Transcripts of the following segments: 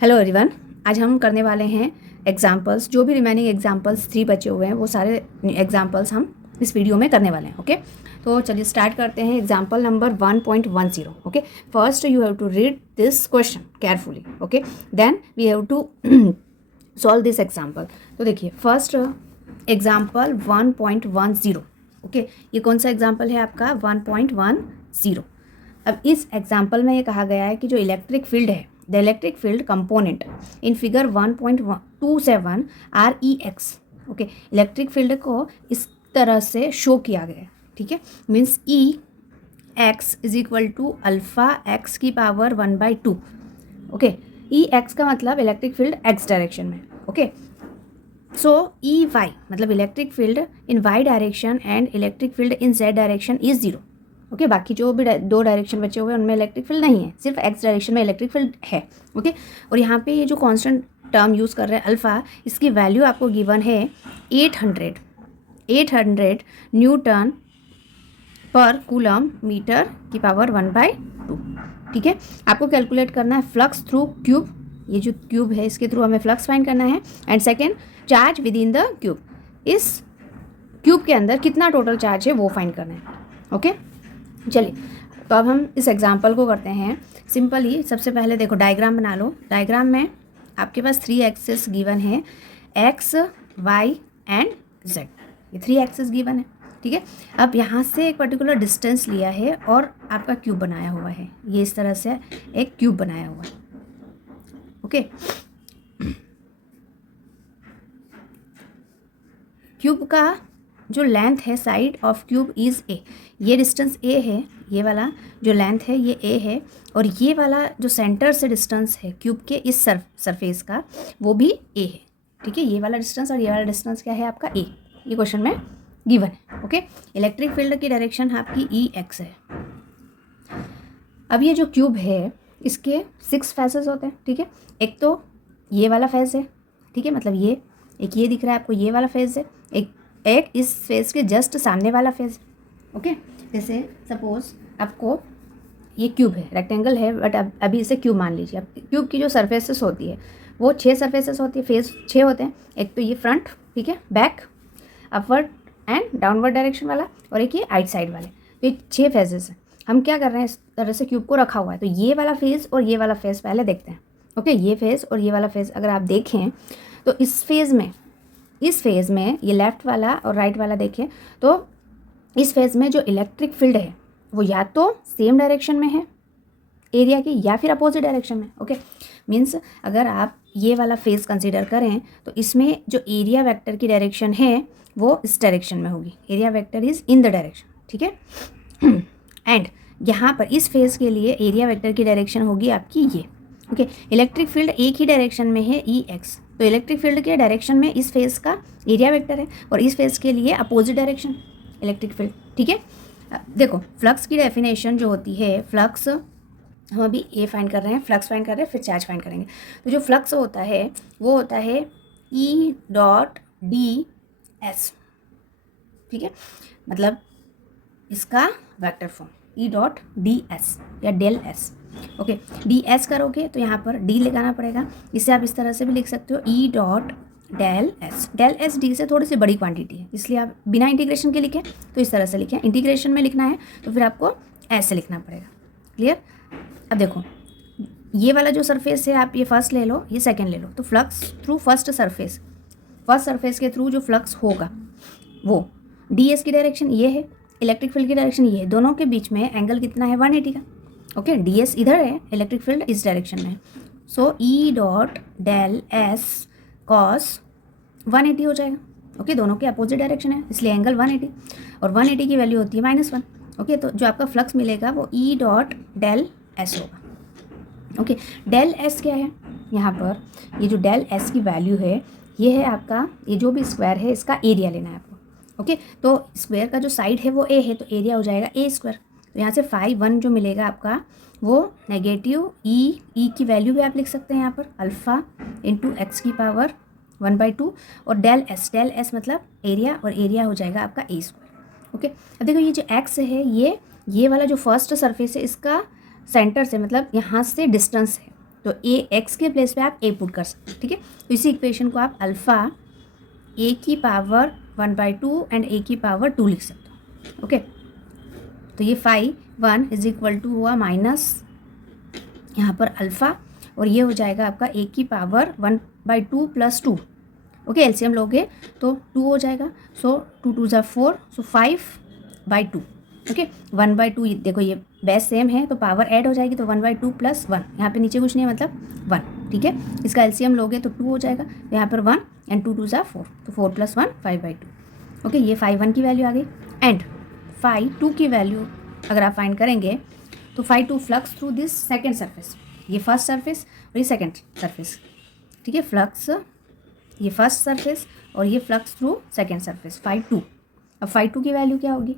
Hello everyone, आज हम करने वाले हैं एग्जाम्पल्स। जो भी रिमेनिंग एग्जाम्पल्स 3 बचे हुए हैं वो सारे एग्जाम्पल्स हम इस वीडियो में करने वाले हैं। ओके, तो चलिए स्टार्ट करते हैं। Example number 1.10। Okay, first you have to read this question carefully. Okay, then we have to solve this example. तो देखिए फर्स्ट एग्जाम्पल 1.10। ओके, ये कौन सा एग्जाम्पल है आपका? 1.10। अब इस एग्जाम्पल में ये कहा गया है कि जो इलेक्ट्रिक फील्ड है, the electric field component in figure 1.27 R E x. Okay, electric field को इस तरह से शो किया गया है। ठीक है, means E X is equal to alpha X की पावर 1/2। ओके, ई एक्स का मतलब इलेक्ट्रिक फील्ड एक्स डायरेक्शन में। ओके, सो ई वाई मतलब electric field in Y direction and electric field in Z direction is 0। Okay, बाकी जो भी दो direction बचे हुए हैं उनमें इलेक्ट्रिक फील्ड नहीं है, सिर्फ एक्स डायरेक्शन में इलेक्ट्रिक फील्ड है। ओके, और यहाँ पे ये जो कांस्टेंट टर्म यूज़ कर रहे हैं अल्फ़ा, इसकी वैल्यू आपको गिवन है 800 न्यूटन पर कूलम मीटर की पावर 1/2। ठीक है, आपको कैलकुलेट करना है फ्लक्स थ्रू क्यूब। ये जो क्यूब है इसके थ्रू हमें फ्लक्स फाइंड करना है। And second, charge with in the cube. इस क्यूब के अंदर कितना टोटल चार्ज है वो फाइंड करना है। ओके, चलिए तो अब हम इस एग्जांपल को करते हैं। सिंपली सबसे पहले देखो डायग्राम बना लो। डायग्राम में आपके पास 3 एक्सेस गिवन है, एक्स वाई एंड जेड। ये 3 एक्सेस गिवन है। ठीक है, अब यहाँ से एक पर्टिकुलर डिस्टेंस लिया है और आपका क्यूब बनाया हुआ है। ये इस तरह से एक क्यूब बनाया हुआ है। ओके, क्यूब का जो लेंथ है side of cube is a. ये डिस्टेंस ए है, ये वाला जो लेंथ है ये ए है, और ये वाला जो सेंटर से डिस्टेंस है क्यूब के इस सरफेस का वो भी ए है। ठीक है, ये वाला डिस्टेंस और ये वाला डिस्टेंस क्या है आपका? ए। ये क्वेश्चन में गिवन है। ओके, इलेक्ट्रिक फील्ड की डायरेक्शन आपकी ई एक्स है। अब ये जो क्यूब है इसके 6 फेसेस होते हैं। ठीक है, एक तो ये वाला फेस है। ठीक है, मतलब ये एक ये दिख रहा है आपको, ये वाला फेस है। एक इस फेस के जस्ट सामने वाला फेस। ओके, जैसे सपोज आपको ये क्यूब है, रेक्टेंगल है, बट अब अभी इसे क्यूब मान लीजिए। अब क्यूब की जो सरफेसेस होती है वो 6 सरफेसेस होती है, फेस 6 होते हैं। एक तो ये फ्रंट, ठीक है, back, upward and downward direction वाला, और एक ये आइट साइड वाले। तो ये 6 फेजेस हैं। हम क्या कर रहे हैं, इस तरह से क्यूब को रखा हुआ है। तो ये वाला फेस और ये वाला फेस पहले देखते हैं। ओके, ये फेस और ये वाला फेस अगर आप देखें तो इस फेज़ में ये लेफ़्ट वाला और राइट वाला देखें तो इस फेज़ में जो इलेक्ट्रिक फील्ड है वो या तो सेम डायरेक्शन में है एरिया की, या फिर अपोजिट डायरेक्शन में। ओके, मीन्स अगर आप ये वाला फेज़ कंसीडर करें तो इसमें जो एरिया वेक्टर की डायरेक्शन है वो इस डायरेक्शन में होगी। Area vector is in the direction. ठीक है, एंड यहाँ पर इस फेज़ के लिए एरिया वेक्टर की डायरेक्शन होगी आपकी ये। ओके, इलेक्ट्रिक फील्ड एक ही डायरेक्शन में है ई एक्स, तो इलेक्ट्रिक फील्ड के डायरेक्शन में इस फेस का एरिया वेक्टर है, और इस फेस के लिए अपोजिट डायरेक्शन इलेक्ट्रिक फील्ड। ठीक है, देखो फ्लक्स की डेफिनेशन जो होती है, फ्लक्स हम अभी ए फाइंड कर रहे हैं, फ्लक्स फाइंड कर रहे हैं, फिर चार्ज फाइंड करेंगे। तो जो फ्लक्स होता है वो होता है ई डॉट डी एस। ठीक है, मतलब इसका vector form E dot D S या del S. Okay, D S करोगे तो यहाँ पर डी लगाना पड़ेगा। इसे आप इस तरह से भी लिख सकते हो, E dot del S. Del S D से थोड़ी सी बड़ी क्वांटिटी है, इसलिए आप बिना इंटीग्रेशन के लिखें तो इस तरह से लिखें। इंटीग्रेशन में लिखना है तो फिर आपको ऐसे लिखना पड़ेगा। क्लियर? अब देखो ये वाला जो सरफेस है आप ये फर्स्ट ले लो, ये सेकेंड ले लो। तो फ्लक्स थ्रू फर्स्ट सरफेस के थ्रू जो फ्लक्स होगा वो डी एस की डायरेक्शन ये है, इलेक्ट्रिक फील्ड की डायरेक्शन ये है। दोनों के बीच में एंगल कितना है? 180 का। ओके, डी एस इधर है, इलेक्ट्रिक फील्ड इस डायरेक्शन में है। So E dot del S cos 180 हो जाएगा। ओके, दोनों के अपोजिट डायरेक्शन है इसलिए एंगल 180, और 180 की वैल्यू होती है -1। ओके, तो जो आपका फ्लक्स मिलेगा वो ई डॉट डेल एस होगा। ओके, डेल एस क्या है? यहाँ पर ये जो डेल एस की वैल्यू है ये है आपका, ये जो भी स्क्वायर है इसका एरिया लेना है आपको। ओके, तो स्क्वायर का जो साइड है वो ए है, तो एरिया हो जाएगा ए स्क्वायर। तो यहाँ से 5 जो मिलेगा आपका वो नेगेटिव ई की वैल्यू भी आप लिख सकते हैं यहाँ पर, अल्फ़ा इंटू एक्स की पावर 1/2, और डेल एस मतलब एरिया, और एरिया हो जाएगा आपका ए स्क्वायर। ओके, अब देखो ये जो एक्स है ये वाला जो फर्स्ट सरफेस है इसका सेंटर से मतलब यहाँ से डिस्टेंस है। तो ए एक्स के प्लेस पे आप ए पुट कर सकते हैं, ठीक है। तो इसी इक्वेशन को आप अल्फ़ा ए की पावर 1/2 एंड ए की पावर 2 लिख सकते हो, ओके। तो ये 5 इज इक्वल टू हुआ माइनस यहाँ पर अल्फ़ा, और ये हो जाएगा आपका ए की पावर 1/2 + 2, ओके। एलसीएम लोगे तो 2 हो जाएगा, सो 2 2 ज़ा 4, सो 5/2, ओके। 1/2 देखो ये बेस सेम है तो पावर ऐड हो जाएगी, तो 1/2 + 1, यहाँ पे नीचे कुछ नहीं है मतलब 1, ठीक है। इसका एलसीएम लोगे तो 2 हो जाएगा, तो यहाँ पर 1 एंड 2 2 ज़ा 4, तो 4 + 1 5/2, ओके। ये 5 की वैल्यू आ गई। एंड 5 की वैल्यू अगर आप फाइंड करेंगे तो 5 flux through this second surface, ये फर्स्ट सरफेस और ये सेकेंड सरफेस, ठीक है। फ्लक्स ये फर्स्ट सरफेस और ये फ्लक्स थ्रू सेकेंड सरफेस 5 अब 5 की वैल्यू क्या होगी?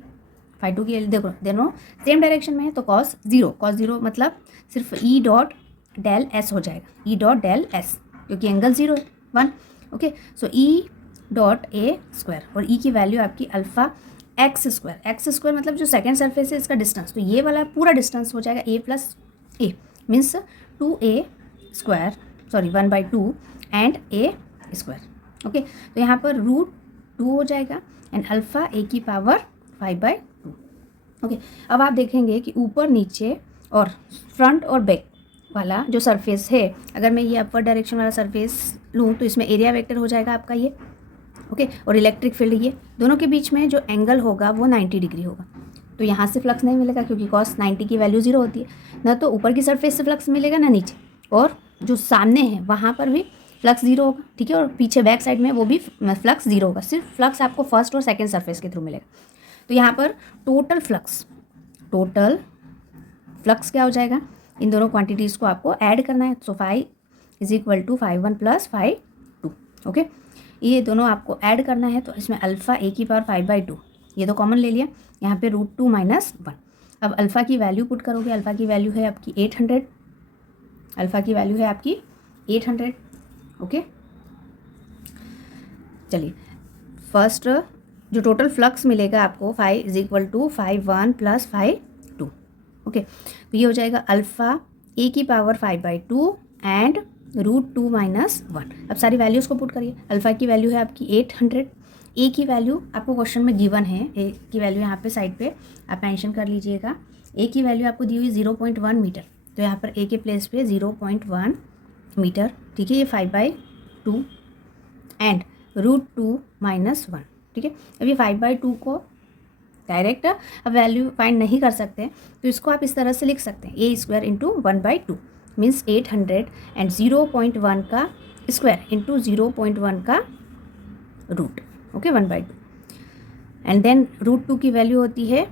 5 की देखो दोनों सेम डायरेक्शन में है, तो cos 0 मतलब सिर्फ ई डॉट डेल एस हो जाएगा, ई डॉट डेल एस, क्योंकि एंगल 0 है 1, okay. So E dot A square, और ई की वैल्यू आपकी अल्फ़ा एक्स स्क्वायर मतलब जो सेकेंड सरफेस है इसका डिस्टेंस, तो ये वाला पूरा डिस्टेंस हो जाएगा A plus A means 2a square, sorry 1/2 and A square, okay. तो यहाँ पर √2 हो जाएगा एंड अल्फ़ा ए की पावर 5/2, ओके। अब आप देखेंगे कि ऊपर नीचे और फ्रंट और बैक वाला जो सरफेस है, अगर मैं ये अपर डायरेक्शन वाला सरफेस लूँ तो इसमें एरिया वेक्टर हो जाएगा आपका ये, ओके। और इलेक्ट्रिक फील्ड, ये दोनों के बीच में जो एंगल होगा वो 90 डिग्री होगा। तो यहाँ से फ्लक्स नहीं मिलेगा क्योंकि cos 90 की वैल्यू 0 होती है, ना तो ऊपर की सरफेस से फ्लक्स मिलेगा ना नीचे, और जो सामने है वहाँ पर भी फ्लक्स 0 होगा, ठीक है। और पीछे बैक साइड में वो भी फ्लक्स 0 होगा, सिर्फ फ्लक्स आपको फर्स्ट और सेकेंड सरफेस के थ्रू मिलेगा। तो यहाँ पर टोटल फ्लक्स क्या हो जाएगा? इन दोनों क्वांटिटीज़ को आपको ऐड करना है, सो 5 = 5 1 + 5 2, ओके। ये दोनों आपको ऐड करना है, तो इसमें अल्फ़ा ए की पावर 5/2 ये तो कॉमन ले लिया, यहाँ पे √2 - 1। अब अल्फ़ा की वैल्यू पुट करोगे, अल्फ़ा की वैल्यू है आपकी 800, ओके। चलिए फर्स्ट जो टोटल फ्लक्स मिलेगा आपको 5 = 5 1 + 5 2, ओके। तो ये हो जाएगा अल्फ़ा ए की पावर 5/2 एंड √2 - 1। अब सारी वैल्यूज़ को पुट करिए। अल्फ़ा की वैल्यू है आपकी 800, ए की वैल्यू आपको क्वेश्चन में गिवन है, ए की वैल्यू यहाँ पे साइड पे आप मेंशन कर लीजिएगा। ए की वैल्यू आपको दी हुई 0.1 मीटर, तो यहाँ पर ए के प्लेस पे 0.1 मीटर, ठीक है। ये 5/2 एंड √2 - 1, ठीक है। अब ये 5/2 को डायरेक्ट अब वैल्यू फाइंड नहीं कर सकते, तो इसको आप इस तरह से लिख सकते हैं, a² × 1/2 मीन्स 800 एंड 0.1 का स्क्वायर इंटू 0.1 का रूट, ओके, 1/2। एंड देन √2 की वैल्यू होती है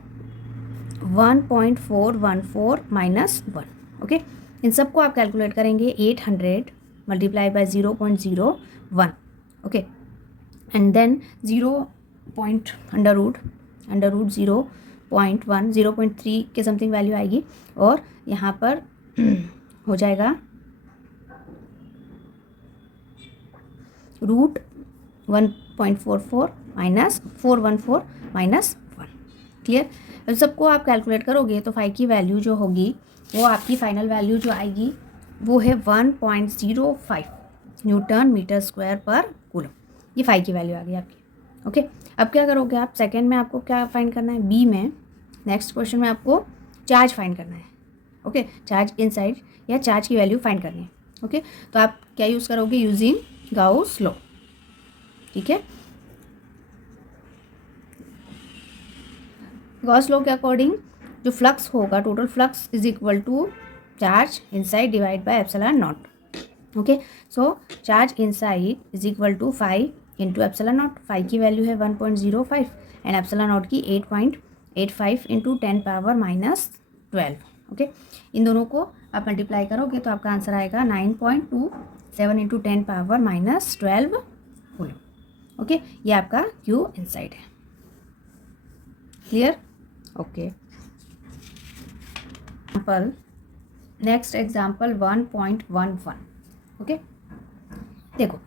1.414 - 1, ओके। इन सबको आप कैलकुलेट करेंगे, 800 × 0.01, okay. And then under root 0.1 0.3 के समथिंग वैल्यू आएगी, और यहाँ पर हो जाएगा √1.44 - 414 - 1, क्लियर। अब सबको आप कैलकुलेट करोगे तो 5 की वैल्यू जो होगी वो आपकी फाइनल वैल्यू जो आएगी वो है 1.05 Nm² पर कूलम। ये 5 की वैल्यू आ गई आपकी, ओके। अब क्या करोगे आप, सेकेंड में आपको क्या फाइंड करना है, बी में नेक्स्ट क्वेश्चन में आपको चार्ज फाइंड करना है, ओके। चार्ज इनसाइड या चार्ज की वैल्यू फाइंड करनी है, ओके। तो आप क्या यूज़ करोगे, यूजिंग गाउस लॉ, ठीक है। गॉस लॉ के अकॉर्डिंग जो फ्लक्स होगा, total flux = charge inside divide by ε0, okay. So charge inside = 5 × ε0, 5 की वैल्यू है 1.05 एंड ε0 की 8.85 × 10⁻⁻12, ओके। इन दोनों को आप मल्टीप्लाई करोगे तो आपका आंसर आएगा 9.27 × 10⁻⁻12 कूलम, ओके। ये आपका क्यू इनसाइड है, clear, okay. Example next example 1.11, okay. देखो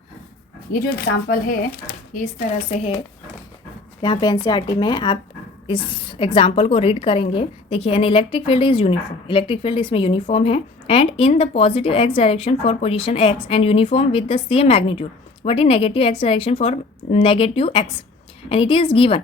ये जो एग्जाम्पल है ये इस तरह से है, यहाँ पे एनसीईआरटी में आप इस एग्जाम्पल को रीड करेंगे, देखिए an electric field is uniform, electric field इसमें यूनिफॉर्म है and in the positive x direction for position x and uniform with the same magnitude but in negative x direction for negative x and it is given.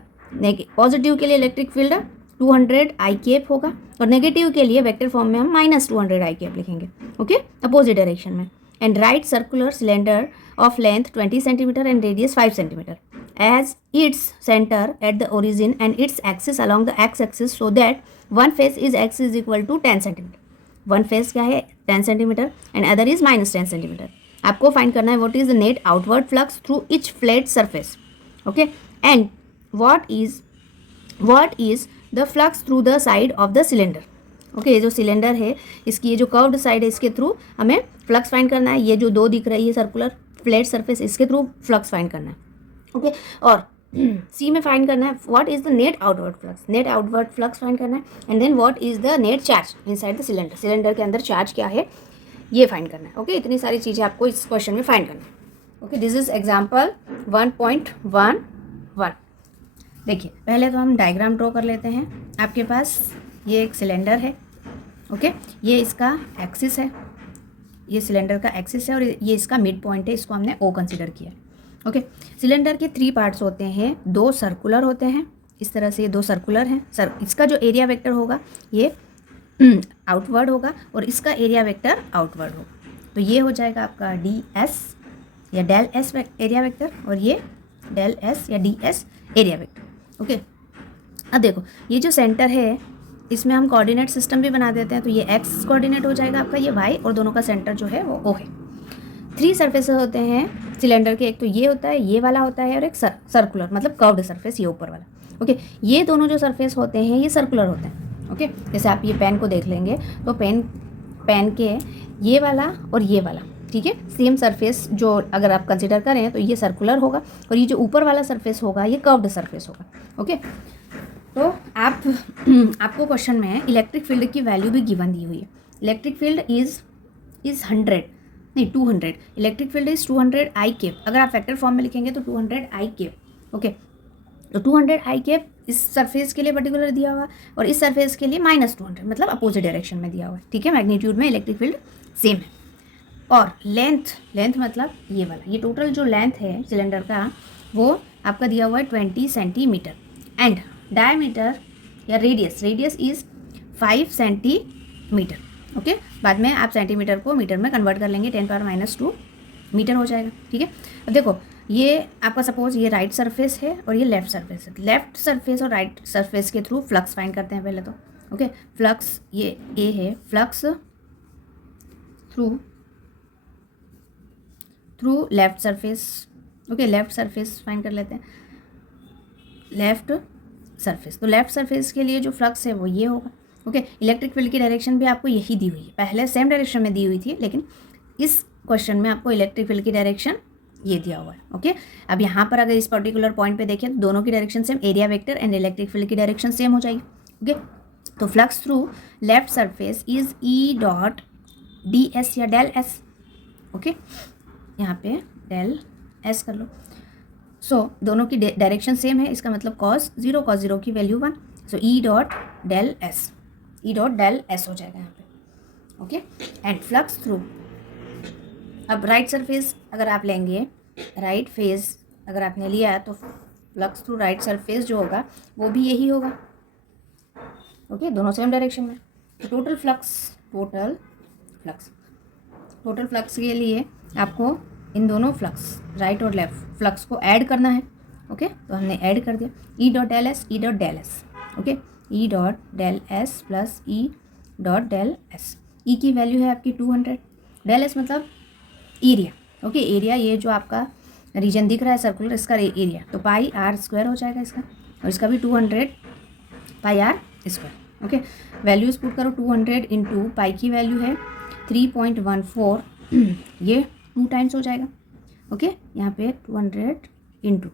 Positive के लिए electric field 200 आई cap होगा और negative के लिए vector form में हम -200 आई cap लिखेंगे, okay, opposite direction में। And right circular cylinder of length 20 centimetre and radius 5 centimetre as its center at the origin and its axis along the x-axis so that one face is x is equal to 10 centimeter. One face क्या है 10 centimetre and other is -10 centimetre. आपको find करना है what is the net outward flux through each flat surface, okay, and what is the flux through the side of the cylinder, okay. ये जो cylinder है इसकी ये जो कर्व्ड साइड है इसके थ्रू हमें फ्लक्स फाइंड करना है। ये जो दो दिख रही है सर्कुलर फ्लैट सरफेस इसके थ्रू फ्लक्स फाइंड करना है, ओके। और सी में फाइंड करना है what is the net outward flux, net outward flux find करना है and then what is the net charge inside the cylinder, cylinder के अंदर चार्ज क्या है ये फाइंड करना है, ओके। इतनी सारी चीज़ें आपको इस क्वेश्चन में फाइंड करना है, ओके। This is example 1.11। देखिए पहले तो हम डायग्राम ड्रॉ कर लेते हैं। आपके पास ये एक सिलेंडर है, ओके, ये इसका एक्सिस है, ये सिलेंडर का एक्सिस है और ये इसका मिड पॉइंट है, इसको हमने ओ कंसिडर किया, ओके। सिलेंडर के 3 पार्ट्स होते हैं, 2 सर्कुलर होते हैं, इस तरह से ये 2 सर्कुलर हैं। इसका जो एरिया वेक्टर होगा ये आउटवर्ड होगा और इसका एरिया वेक्टर आउटवर्ड होगा, तो ये हो जाएगा आपका DS या डेल S एरिया वेक्टर और ये डेल S या DS एरिया वेक्टर, ओके। अब देखो ये जो सेंटर है इसमें हम कोऑर्डिनेट सिस्टम भी बना देते हैं, तो ये x कोऑर्डिनेट हो जाएगा आपका, ये y और दोनों का सेंटर जो है वो O है। 3 सरफेसेस होते हैं सिलेंडर के, एक तो ये होता है, ये वाला होता है और एक सर्कुलर मतलब कर्व्ड सरफेस ये ऊपर वाला, ओके। ये दोनों जो सरफेस होते हैं ये सर्कुलर होते हैं, ओके। जैसे आप ये पेन को देख लेंगे तो पेन के ये वाला और ये वाला, ठीक है, सेम सरफेस जो अगर आप कंसिडर करें तो ये सर्कुलर होगा और ये जो ऊपर वाला सरफेस होगा ये कर्व्ड सरफेस होगा, ओके। तो आपको क्वेश्चन में इलेक्ट्रिक फील्ड की वैल्यू भी गिवन दी हुई है। Electric field is 200, electric field is 200 I cap. अगर आप फैक्टर फॉर्म में लिखेंगे तो 200 आई कैप, ओके। तो 200 आई कैप इस सरफेस के लिए पर्टिकुलर दिया हुआ और इस सरफेस के लिए -200 मतलब अपोजिट डायरेक्शन में दिया हुआ है, ठीक है। मैग्नीट्यूड में इलेक्ट्रिक फील्ड सेम है। और लेंथ मतलब ये वाला, ये टोटल जो लेंथ है सिलेंडर का वो आपका दिया हुआ है 20 सेंटीमीटर एंड डायमीटर या रेडियस इज़ 5 सेंटीमीटर, ओके। बाद में आप सेंटीमीटर को मीटर में कन्वर्ट कर लेंगे, 10⁻⁻² मीटर हो जाएगा, ठीक है। अब देखो ये आपका सपोज ये राइट सरफेस है और ये लेफ्ट सरफेस है। लेफ्ट सरफेस और राइट सरफेस के थ्रू फ्लक्स फाइंड करते हैं पहले तो, ओके। फ्लक्स ये ए है, flux through left surface, okay. Left surface find कर लेते हैं, लेफ्ट सरफेस। तो लेफ्ट सरफेस के लिए जो फ्लक्स है वो ये होगा, ओके। इलेक्ट्रिक फील्ड की डायरेक्शन भी आपको यही दी हुई है, पहले सेम डायरेक्शन में दी हुई थी लेकिन इस क्वेश्चन में आपको इलेक्ट्रिक फील्ड की डायरेक्शन ये दिया हुआ है, ओके। अब यहाँ पर अगर इस पर्टिकुलर पॉइंट पे देखें तो दोनों की direction same, area vector and electric field की डायरेक्शन सेम हो जाएगी, ओके। तो flux through left surface is E.ds या डेल S, ओके। यहाँ पे डेल S कर लो। सो दोनों की डायरेक्शन सेम है, इसका मतलब cos 0 की वैल्यू 1, सो E.del S हो जाएगा यहाँ पे, ओके। एंड फ्लक्स थ्रू, अब राइट सरफेस अगर आप लेंगे, राइट फेस अगर आपने लिया तो फ्लक्स थ्रू राइट सरफेस जो होगा वो भी यही होगा, ओके। दोनों सेम डायरेक्शन में। तो टोटल फ्लक्स के लिए आपको इन दोनों फ्लक्स राइट और लेफ्ट फ्लक्स को ऐड करना है, ओके। तो हमने ऐड कर दिया E.del S, okay. E.del S plus E.del S। E की वैल्यू है आपकी 200, del S मतलब एरिया, ओके। एरिया ये जो आपका रीजन दिख रहा है सर्कुलर इसका एरिया, तो πr² हो जाएगा इसका और इसका भी 200 πr², ओके। वैल्यूज पुट करो, 200 इंटू पाई की वैल्यू है 3.14, ये 2 टाइम्स हो जाएगा, ओके। यहाँ पे 200 इंटू,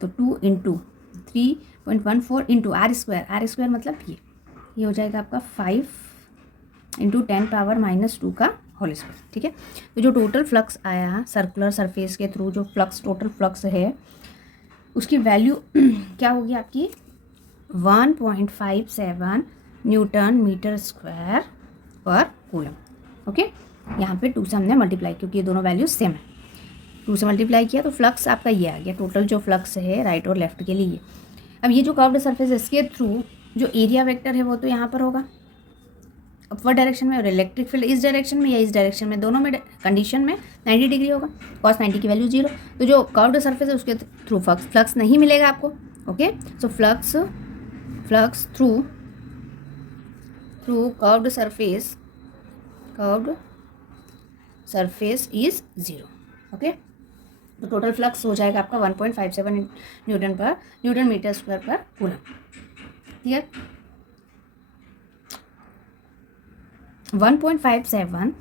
तो 2 इंटू 3.14 इंटू r² मतलब ये हो जाएगा आपका 5 इंटू 10⁻⁻² का होल स्क्वायर, ठीक है। तो जो टोटल फ्लक्स आया सर्कुलर सरफेस के थ्रू, जो फ्लक्स टोटल फ्लक्स है उसकी वैल्यू क्या होगी आपकी 1.57 न्यूटन मीटर स्क्वायर पर कूलम। ओके, यहाँ पे 2 से हमने मल्टीप्लाई, क्योंकि ये दोनों वैल्यूज सेम है, 2 से मल्टीप्लाई किया तो फ्लक्स आपका ये आ गया। टोटल जो फ्लक्स है राइट और लेफ्ट के लिए। अब ये जो कर्व्ड सरफेस है इसके थ्रू जो एरिया वेक्टर है वो तो यहाँ पर होगा अपवर्ड डायरेक्शन में, और इलेक्ट्रिक फील्ड इस डायरेक्शन में या इस डायरेक्शन में, दोनों में कंडीशन में 90 डिग्री होगा। cos 90 की वैल्यू 0। तो जो कर्व्ड सरफेस है उसके थ्रू फ्लक्स नहीं मिलेगा आपको। Okay, so flux through curved surface is 0। Okay, तो टोटल फ्लक्स हो जाएगा आपका 1.57 न्यूटन मीटर स्क्वायर पर कूलम। क्लियर? 1.57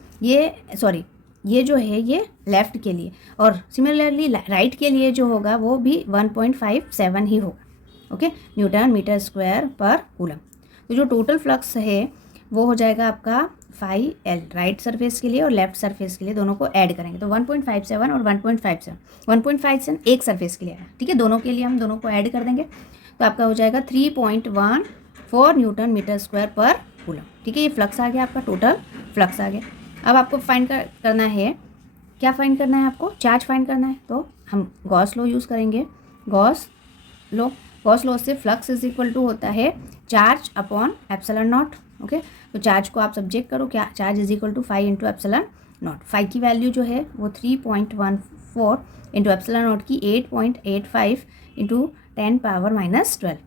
ये जो है ये लेफ्ट के लिए, और सिमिलरली राइट के लिए जो होगा वो भी 1.57 ही होगा। ओके, न्यूटन मीटर स्क्वायर पर कूलम। तो जो टोटल फ्लक्स है वो हो जाएगा आपका 5L राइट सरफेस के लिए और लेफ्ट सरफेस के लिए, दोनों को ऐड करेंगे तो 1.57 और 1.57 एक सरफेस के लिए है। ठीक है, दोनों के लिए हम दोनों को ऐड कर देंगे तो आपका हो जाएगा 3.14 न्यूटन मीटर स्क्वायर पर कूलम। ठीक है, ये फ्लक्स आ गया, आपका टोटल फ्लक्स आ गया। अब आपको फाइंड करना है, क्या फाइंड करना है आपको? चार्ज फाइंड करना है। तो हम गॉस लॉ यूज़ करेंगे। गॉस लॉ से फ्लक्स इज इक्वल टू होता है charge upon epsilon naught. Okay, तो चार्ज को आप सब्जेक्ट करो, क्या charge is equal to 5 into epsilon naught. 5 की वैल्यू जो है वो 3.14 इंटू एप्सिलॉन नॉट की 8.85 इंटू 10 पावर माइनस 12।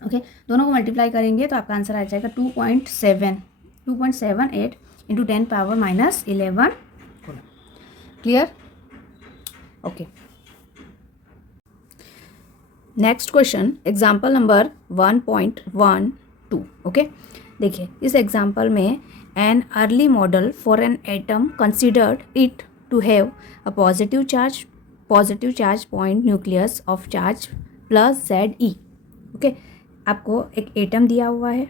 ओके, दोनों को मल्टीप्लाई करेंगे तो आपका आंसर आ जाएगा 2.78 into 10 power minus 11 coulomb. Clear? Okay, next question example number 1.12। Okay, देखिए इस एग्जाम्पल में an early model for an atom considered it to have a positive charge point nucleus of charge plus ZE। Okay, आपको एक atom दिया हुआ है,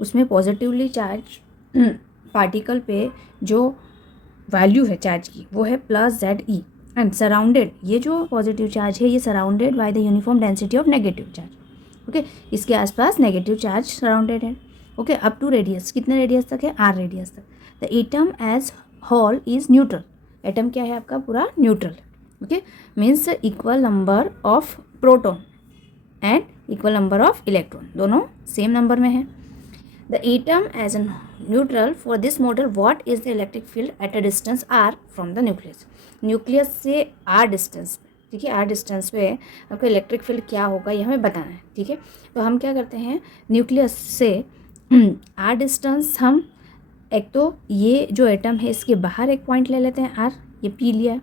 उसमें positively charge particle पे जो वैल्यू है चार्ज की वो है प्लस ZE एंड सराउंडेड, ये जो पॉजिटिव चार्ज है ये surrounded by the uniform density of negative charge. Okay, इसके आसपास नेगेटिव चार्ज सराउंडेड है। ओके, अप टू रेडियस, कितने रेडियस तक है? R रेडियस तक। The atom as whole is neutral. Atom क्या है आपका? पूरा neutral. Okay, means equal number of proton and equal number of electron, दोनों सेम नंबर में है। The atom as an neutral for this model what is the electric field at a distance R from the nucleus. Nucleus से R distance पे, ठीक है, R distance पे आपका electric field क्या होगा ये हमें बताना है। ठीक है, तो हम क्या करते हैं, न्यूक्लियस से R डिस्टेंस, हम एक तो ये जो एटम है इसके बाहर एक पॉइंट ले लेते हैं R, ये P लिया है।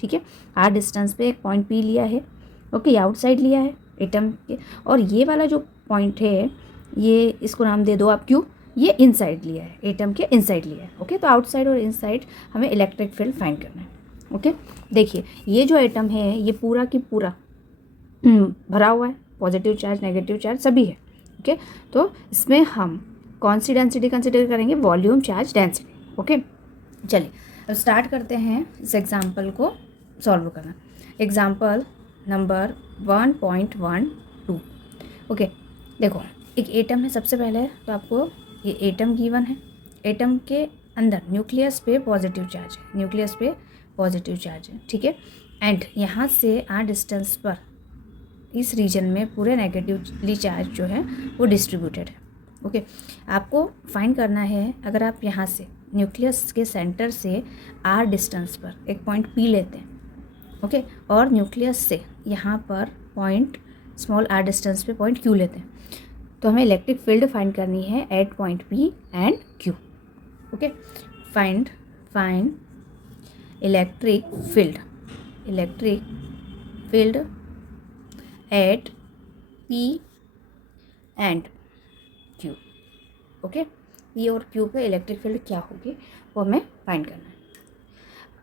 ठीक है, R डिस्टेंस पे एक पॉइंट P लिया है। ओके, आउटसाइड लिया है एटम के, और ये वाला जो पॉइंट है ये इसको नाम दे दो आप Q, ये इनसाइड लिया है, एटम के इनसाइड लिया है। ओके, तो आउटसाइड और इनसाइड हमें इलेक्ट्रिक फील्ड फाइंड करना है। ओके, देखिए ये जो एटम है ये पूरा की पूरा भरा हुआ है, पॉजिटिव चार्ज नेगेटिव चार्ज सभी है। ओके, तो इसमें हम कौन सी डेंसिटी कंसिडर करेंगे? Volume charge density. ओके, चलिए अब स्टार्ट करते हैं इस एग्जाम्पल को सॉल्व करना। Example number 1.12। ओके, देखो एक एटम है, सबसे पहले तो आपको ये एटम गिवन है, एटम के अंदर न्यूक्लियस पे पॉजिटिव चार्ज है, न्यूक्लियस पे पॉजिटिव चार्ज है। ठीक है, एंड यहाँ से R डिस्टेंस पर इस रीजन में पूरे नेगेटिवली चार्ज जो है वो डिस्ट्रीब्यूटेड है। ओके, आपको फाइंड करना है, अगर आप यहाँ से न्यूक्लियस के सेंटर से R डिस्टेंस पर एक पॉइंट P लेते हैं, ओके, और न्यूक्लियस से यहाँ पर पॉइंट स्मॉल R डिस्टेंस पे पॉइंट Q लेते हैं, तो हमें इलेक्ट्रिक फील्ड फाइंड करनी है at point P and Q। Okay, find electric field at P and Q। Okay, P और Q पे इलेक्ट्रिक फील्ड क्या होगी वो हमें फाइंड करना है।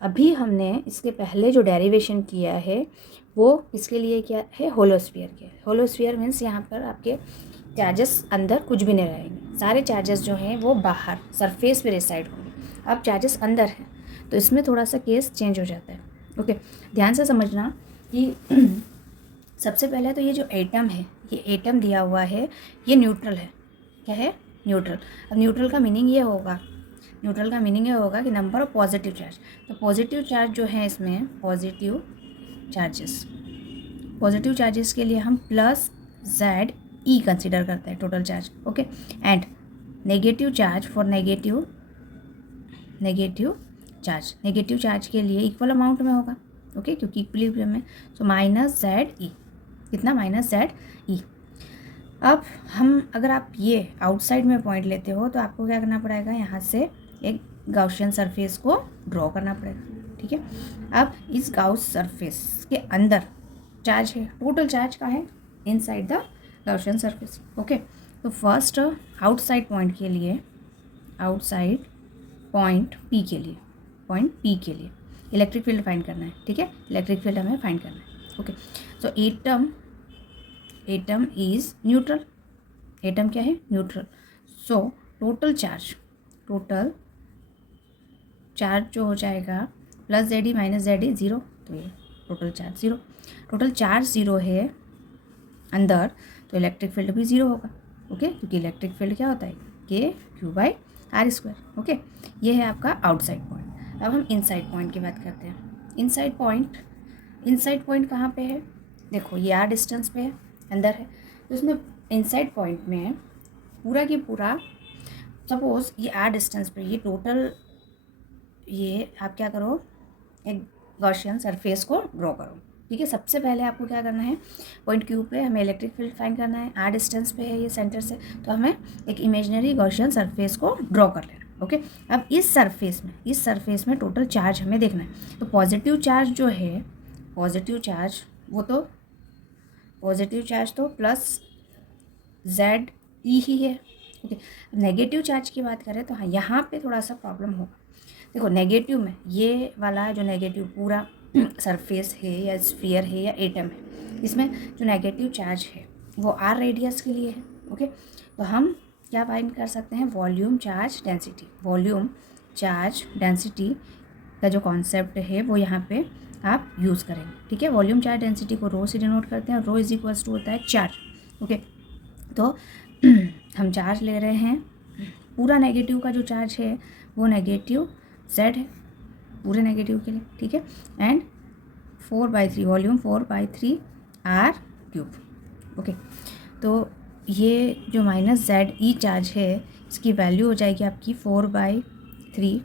अभी हमने इसके पहले जो डेरिवेशन किया है वो इसके लिए क्या है? होलोस्फीयर के। होलोस्फीयर मीन्स यहाँ पर आपके चार्जेस अंदर कुछ भी नहीं रहेंगे, सारे चार्जेस जो हैं वो बाहर सरफेस पे रिसाइड होंगे। अब चार्जेस अंदर हैं तो इसमें थोड़ा सा केस चेंज हो जाता है। ओके, ध्यान से समझना कि सबसे पहले तो ये जो एटम है ये एटम दिया हुआ है, ये न्यूट्रल है। क्या है? न्यूट्रल। अब न्यूट्रल का मीनिंग ये होगा, न्यूट्रल का मीनिंग ये होगा कि नंबर ऑफ पॉजिटिव चार्ज। तो पॉजिटिव चार्ज जो है इसमें, पॉजिटिव चार्जेस के लिए हम प्लस जेड ई कंसिडर करते हैं total charge. Okay, and negative charge for negative charge के लिए इक्वल अमाउंट में होगा। ओके, क्योंकि इक्विलिब्रियम में। सो माइनस जेड ई, कितना? माइनस जेड ई। अब हम, अगर आप ये आउटसाइड में पॉइंट लेते हो तो आपको क्या करना पड़ेगा, यहाँ से एक गाउसियन सरफेस को ड्रॉ करना पड़ेगा। ठीक है, अब इस गाउस सरफेस के अंदर चार्ज है, टोटल चार्ज का है inside the Gaussian surface. Okay, तो फर्स्ट आउटसाइड पॉइंट के लिए, आउटसाइड पॉइंट पी के लिए इलेक्ट्रिक फील्ड फाइंड करना है। ठीक है, इलेक्ट्रिक फील्ड हमें फाइंड करना है। Okay, so atom is neutral. Atom क्या है? न्यूट्रल। सो टोटल चार्ज जो हो जाएगा plus Z e minus Z ई, ज़ीरो। तो ये टोटल चार्ज ज़ीरो है अंदर, तो इलेक्ट्रिक फील्ड भी ज़ीरो होगा। ओके, क्योंकि इलेक्ट्रिक फील्ड क्या होता है? K/r²। ओके, ये है आपका आउटसाइड पॉइंट। अब हम इनसाइड पॉइंट की बात करते हैं। इनसाइड पॉइंट कहाँ पे है? देखो, ये r डिस्टेंस पे है, अंदर है। तो इसमें इनसाइड पॉइंट में पूरा की पूरा, सपोज ये r डिस्टेंस पे, ये टोटल, ये आप क्या करो, एक गॉसियन सरफेस को ड्रॉ करो। ठीक है, सबसे पहले आपको क्या करना है, पॉइंट क्यू पे हमें इलेक्ट्रिक फील्ड फाइंड करना है। r डिस्टेंस पे है ये सेंटर से, तो हमें एक इमेजिनरी गॉसियन सरफेस को ड्रॉ कर लेना। ओके, अब इस सरफेस में टोटल चार्ज हमें देखना है। तो पॉजिटिव चार्ज जो है, पॉजिटिव चार्ज तो प्लस जेड ई ही है। ओके, नेगेटिव चार्ज की बात करें तो हाँ, यहाँ पे थोड़ा सा प्रॉब्लम होगा। देखो, नेगेटिव में ये वाला जो नेगेटिव पूरा सरफेस है या स्फीयर है या एटम है, इसमें जो नेगेटिव चार्ज है वो आर रेडियस के लिए है। ओके, तो हम क्या फाइंड कर सकते हैं? वॉल्यूम चार्ज डेंसिटी का जो कॉन्सेप्ट है वो यहाँ पे आप यूज़ करेंगे। ठीक है, वॉल्यूम चार्ज डेंसिटी को रो से डिनोट करते हैं, रो इज इक्वल्स टू होता है चार्ज। ओके, तो हम चार्ज ले रहे हैं, पूरा नेगेटिव का जो चार्ज है वो नेगेटिव जेड है पूरे नेगेटिव के लिए। ठीक है, एंड 4/3 वॉल्यूम 4/3 r³। ओके, तो ये जो माइनस जेड ई चार्ज है, इसकी वैल्यू हो जाएगी आपकी 4/3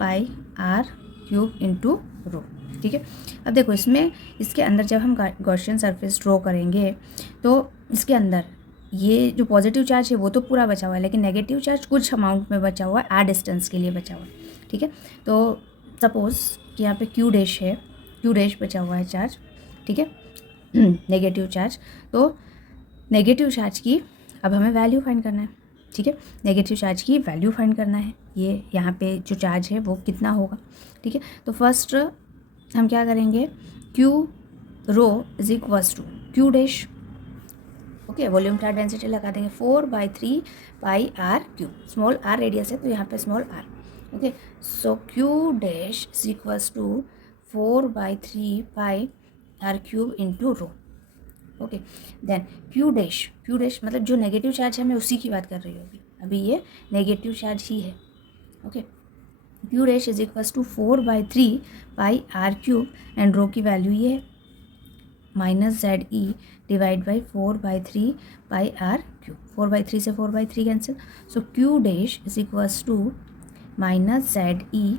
पाई r³ इंटू रो। ठीक है, अब देखो, इसके अंदर जब हम गॉसियन सरफेस ड्रॉ करेंगे तो इसके अंदर ये जो पॉजिटिव चार्ज है वो तो पूरा बचा हुआ है, लेकिन नेगेटिव चार्ज कुछ अमाउंट में बचा हुआ है, r डिस्टेंस के लिए बचा हुआ है। ठीक है, तो सपोज कि यहाँ पे Q डैश है, Q डैश बचा हुआ है चार्ज। ठीक है, नेगेटिव चार्ज। तो नेगेटिव चार्ज की अब हमें वैल्यू फाइंड करना है। ठीक है, नेगेटिव चार्ज की वैल्यू फाइंड करना है, ये यहाँ पे जो चार्ज है वो कितना होगा। ठीक है, तो फर्स्ट हम क्या करेंगे, Q rho is equals to Q dash. Okay, volume charge density लगा देंगे 4/3 pi r³। Small r radius है तो यहाँ पे small r। Okay, so Q dash is equals to 4/3 pi r³ into rho. Okay, then Q dash मतलब जो negative charge है मैं उसी की बात कर रही हूँ अभी ये नेगेटिव चार्ज ही है। Okay, Q dash is equals to 4/3 pi r³ and rho की वैल्यू ये है minus Z E divide by 4/3 pi r³। 4/3 से 4/3 cancel, so Q dash is equals to minus Z E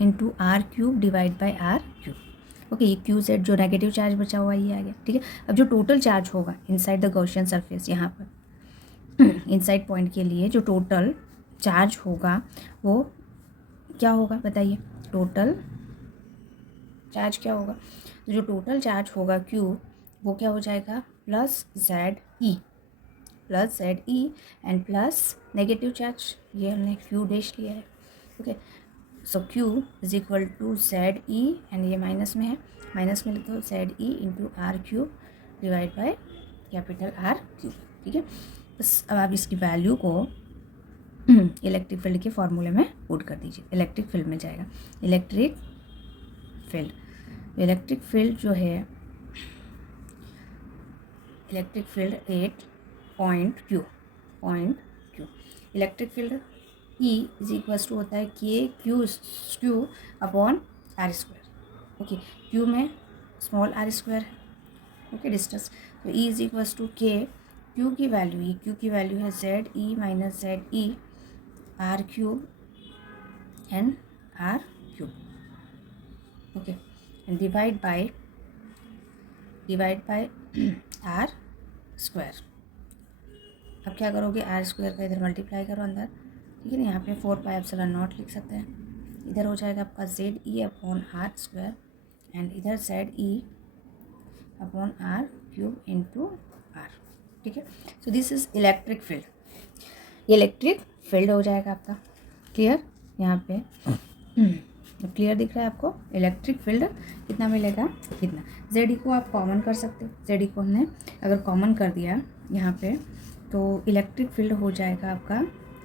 into r³ divide by r³। Okay, ये Q Z जो negative charge बचा हुआ ये आ गया। ठीक है, अब जो टोटल चार्ज होगा इनसाइड द गॉसियन सरफेस, यहाँ पर इनसाइड पॉइंट के लिए जो टोटल चार्ज होगा वो क्या होगा बताइए? टोटल चार्ज क्या होगा? तो जो टोटल चार्ज होगा Q वो क्या हो जाएगा? Plus Z e and plus negative charge, ये हमने Q डैश लिया है। Okay, so Q is equal to Z e and ये माइनस में है, माइनस में लिखो Z E into r³ divide by capital R³। ठीक है, बस अब आप इसकी वैल्यू को इलेक्ट्रिक फील्ड के फॉर्मूले में पुट कर दीजिए, इलेक्ट्रिक फील्ड में जाएगा। इलेक्ट्रिक फील्ड जो है electric field 8 point Q electric field E is equals to होता है Q upon R square. Okay, Q में स्मॉल आर स्क्वायर है, ओके, डिस्टेंस, तो E is equals to K, Q की वैल्यू है Z e minus Z e R cube and R cube, okay, and divide by R square. अब क्या करोगे, are square का इधर मल्टीप्लाई करो अंदर, ठीक है ना, यहाँ पे 4πε0 लिख सकते हैं। इधर हो जाएगा आपका Z E upon R square and इधर Z E upon R cube into R, ठीक है। So this is electric field, ये इलेक्ट्रिक फील्ड हो जाएगा आपका। क्लियर, यहाँ पे क्लियर दिख रहा है आपको, इलेक्ट्रिक फील्ड कितना मिलेगा, कितना। जेड ई को आप कॉमन कर सकते हो, जेड ई को हमने अगर कॉमन कर दिया यहाँ पे तो इलेक्ट्रिक फील्ड हो जाएगा आपका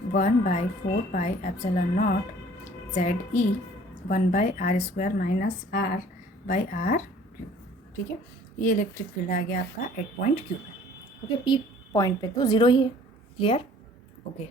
1/4πε0 Z E 1/r square minus r by R cube, ठीक है। ये इलेक्ट्रिक फील्ड आ गया आपका 8 पॉइंट क्यूब है, ओके। पी पॉइंट पे तो 0 ही है, क्लियर, ओके।